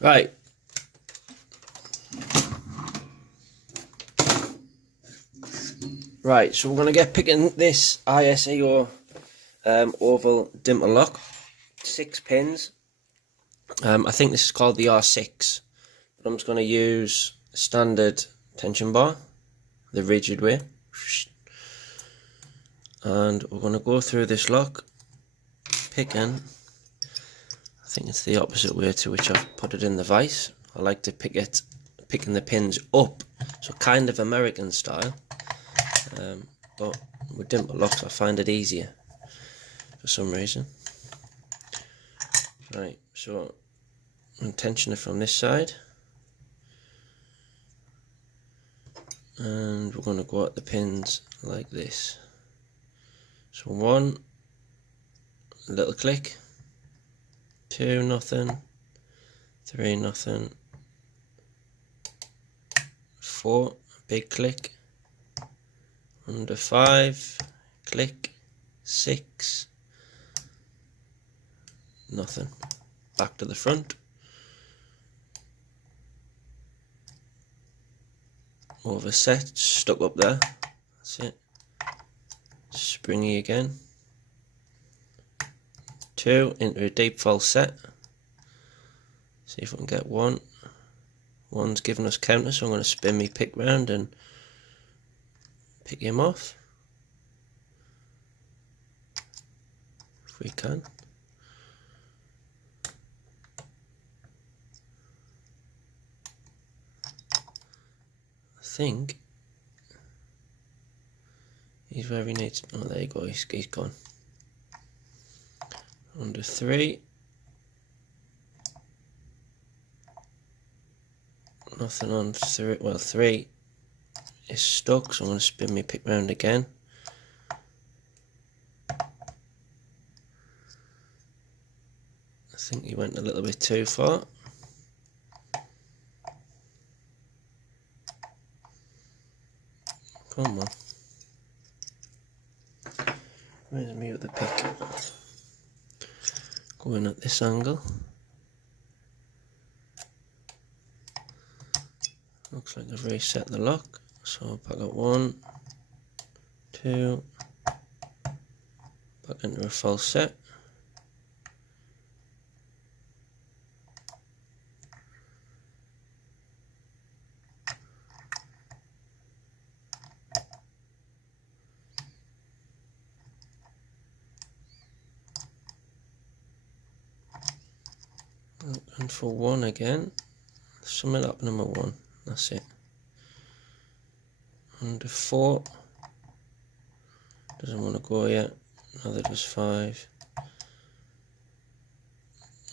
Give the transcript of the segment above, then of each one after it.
Right. Right, so we're going to get picking this ISEO oval dimple lock. 6 pins. I think this is called the R6. But I'm just going to use a standard tension bar, the rigid way. And we're going to go through this lock, picking. I think it's the opposite way to which I've put it in the vise. I like to picking the pins up, so kind of American style. But with dimple locks I find it easier for some reason. Right, so I'm tensioning it from this side, and we're going to go at the pins like this. So 1, little click, 2, nothing, 3, nothing, 4, big click, under 5, click, 6, nothing. Back to the front. Over set, stuck up there. That's it. Springy again. 2 into a deep false set. See if we can get 1. 1's giving us counter, so I'm going to spin me pick round and pick him off. If we can. I think he's where he needs. Oh, there you go. He's gone. Under 3. Nothing on 3. Well, 3 is stuck, so I'm going to spin me pick round again. I think he went a little bit too far. Come on. Where's me with the pick? Going at this angle. Looks like I've reset the lock. So back up 1, 2, back into a false set. And for 1 again, something up number 1, that's it. Under 4, doesn't want to go yet, neither does 5,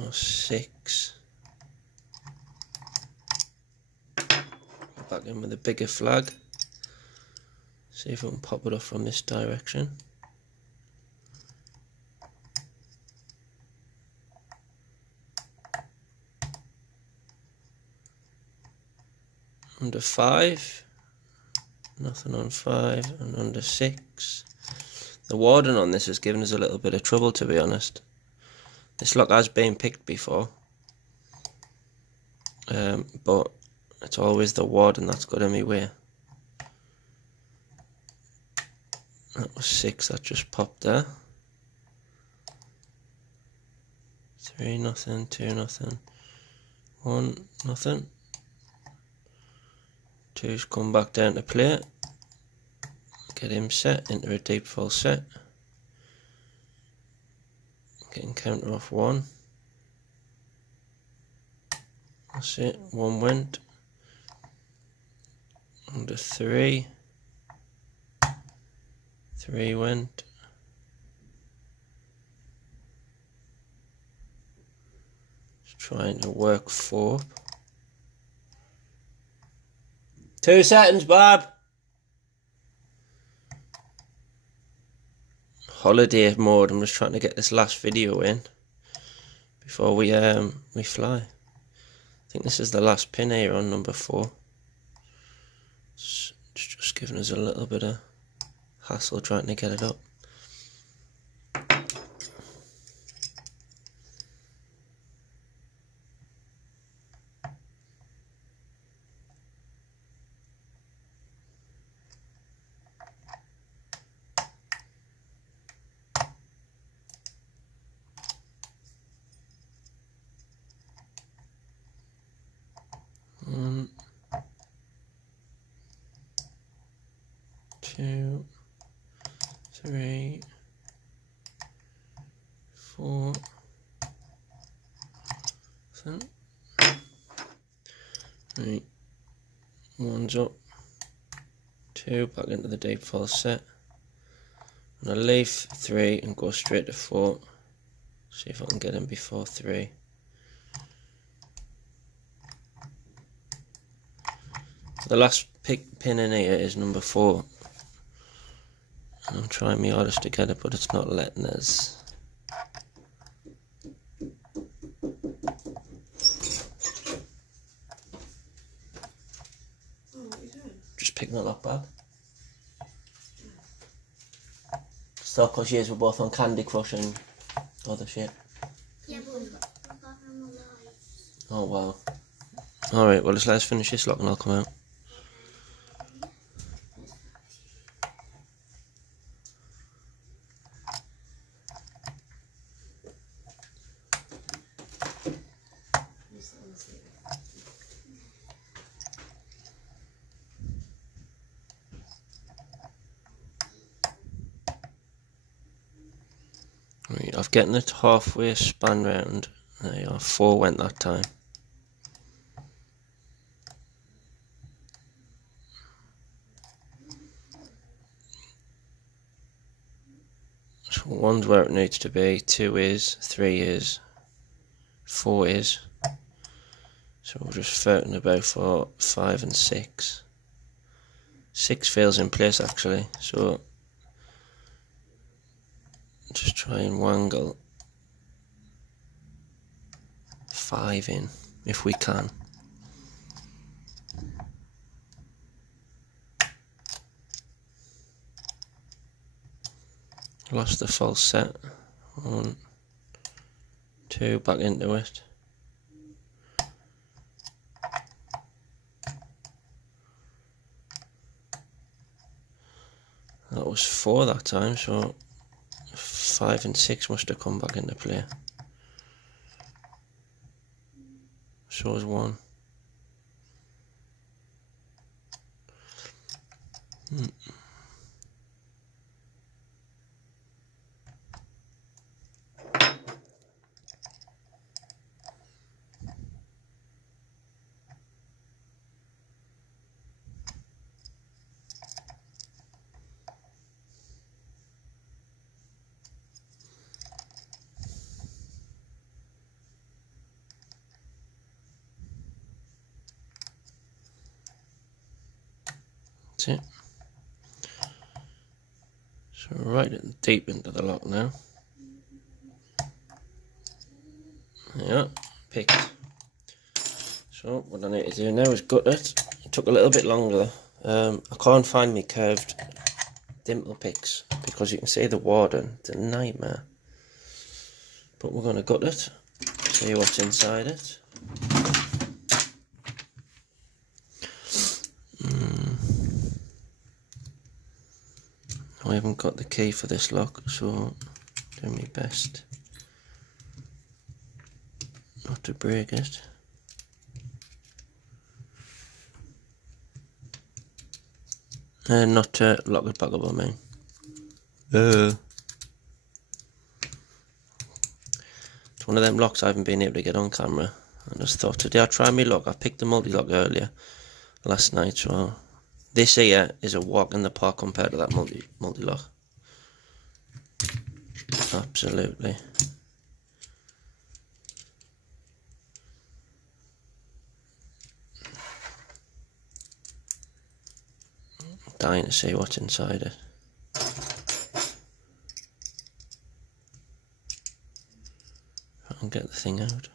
or 6. Back in with a bigger flag, see if we can pop it off from this direction. Under 5, nothing on 5, and under 6. The warding on this has given us a little bit of trouble, to be honest. This lock has been picked before, but it's always the warding that's got in my way. That was 6, that just popped there. 3, nothing, 2, nothing, 1, nothing. 2's come back down to play. Get him set into a deep false set. Getting counter off 1. That's it, 1 went. Under 3. 3 went. Just trying to work 4. 2 seconds, Bob. Holiday mode. I'm just trying to get this last video in before we fly. I think this is the last pin here on number 4. It's just giving us a little bit of hassle trying to get it up. 4. Right, 1's up, 2 back into the deep false set. I'm going to leave 3 and go straight to 4. See if I can get him before 3. The last pin in here is number 4. And I'm trying my hardest to get it, but it's not letting us. Just picking the lock back. So, because years we're both on Candy Crush and other shit. Yeah, but we've got them alive. Oh wow. Alright, well let's finish this lock and I'll come out. Right, I've gotten it halfway span round. There you are, 4 went that time. So 1's where it needs to be, 2 is, 3 is, 4 is. So we're just floating about for 5 and 6. 6 feels in place actually, so just try and wangle 5 in if we can. Lost the false set. 1, 2, back into it. That was 4 that time, so 5 and 6 must have come back into play. So is 1. That's it. So right deep into the lock now. Yeah, picked. So what I need to do now is gut it. It took a little bit longer. I can't find me curved dimple picks because you can see the warden. It's a nightmare. But we're going to gut it. See what's inside it. I haven't got the key for this lock, so do my best not to break it. Not to lock it back up, I mean. It's one of them locks I haven't been able to get on camera. I just thought today I'll try my lock. I picked the multi-lock earlier last night, so this here is a walk in the park compared to that multi-lock. Absolutely. I'm dying to see what's inside it. I can get the thing out.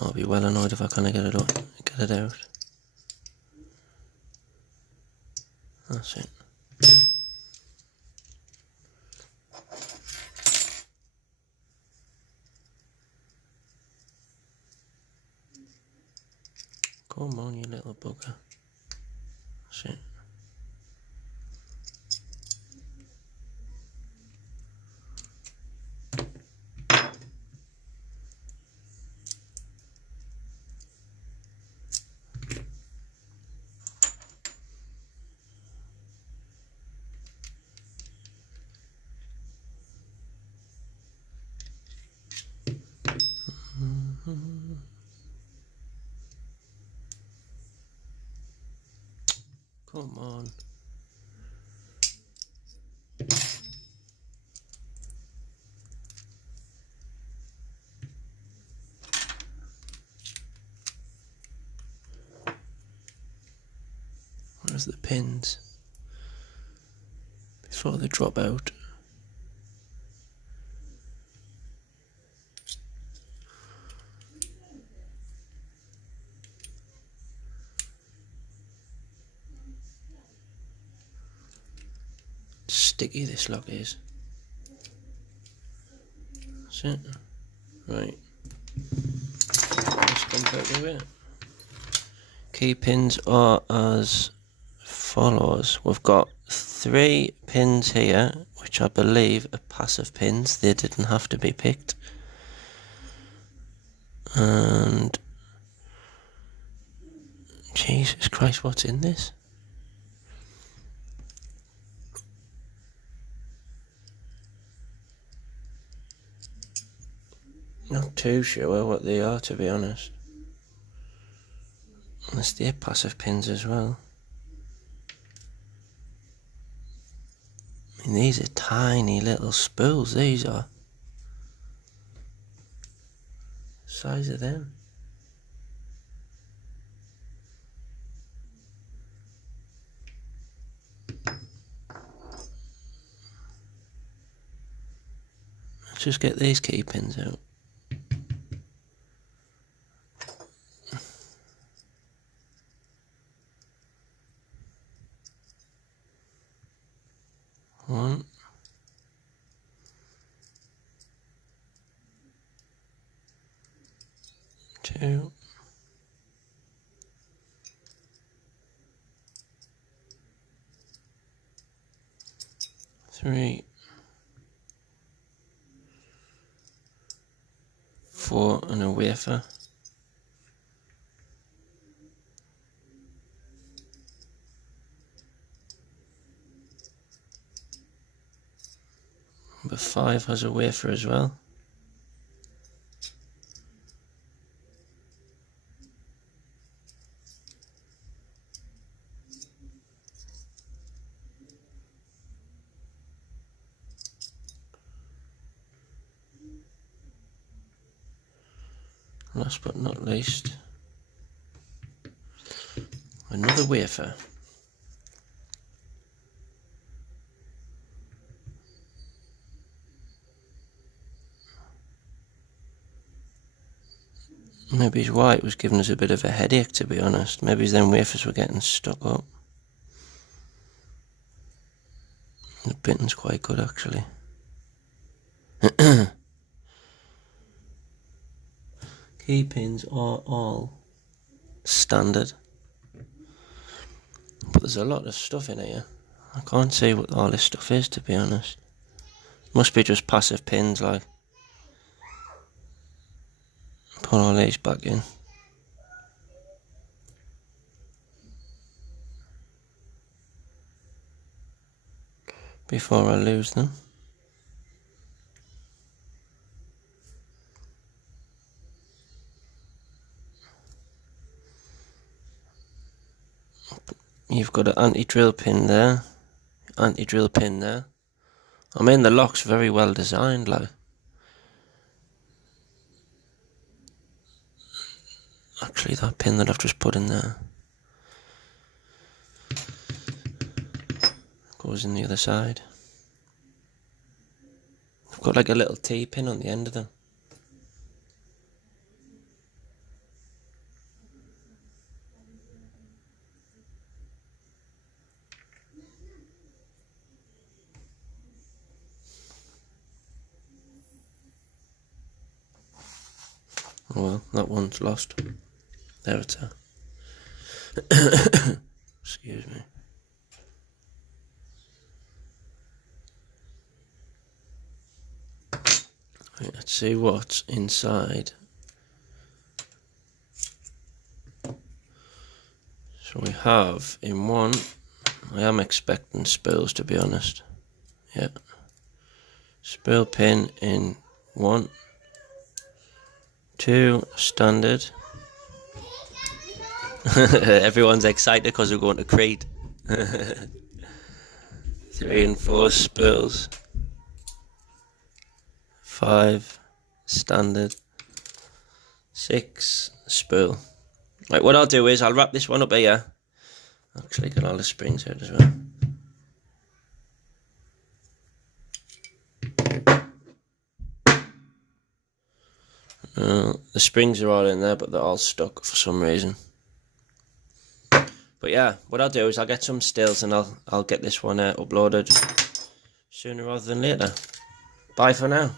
I'll be well annoyed if I can't get it out. That's it. Come on, you little bugger. That's it. Come on. Where's the pins? Before they drop out. Sticky this lock is. That's it. Right. Let's come back to it. Key pins are as follows. We've got 3 pins here, which I believe are passive pins. They didn't have to be picked. And Jesus Christ, what's in this? Not too sure what they are, to be honest. Unless they're passive pins as well. I mean, these are tiny little spools, these are. Size of them. Let's just get these key pins out. One. Two. Three. 4 and a wafer. Number 5 has a wafer as well. Last but not least, another wafer. Maybe his white was giving us a bit of a headache, to be honest. Maybe them wafers were getting stuck up. The bitting's quite good, actually. Key pins are all standard. But there's a lot of stuff in here. I can't see what all this stuff is, to be honest. Must be just passive pins, like. Put all these back in. Before I lose them. You've got an anti-drill pin there. Anti-drill pin there. I mean, the lock's very well designed, like. Actually, that pin that I've just put in there goes in the other side. I've got like a little T-pin on the end of them. Oh well, that one's lost. There it's at. Excuse me. Right, let's see what's inside. So we have in one, I am expecting spools, to be honest. Yeah. Spool pin in 1, 2, standard. Everyone's excited because we're going to Crete. 3 and 4 spools. 5 standard. 6 spool. Right, what I'll do is I'll wrap this one up here. Actually get all the springs out as well. The springs are all in there, but they're all stuck for some reason. But yeah, what I'll do is I'll get some stills and I'll get this one uploaded sooner rather than later. Bye for now.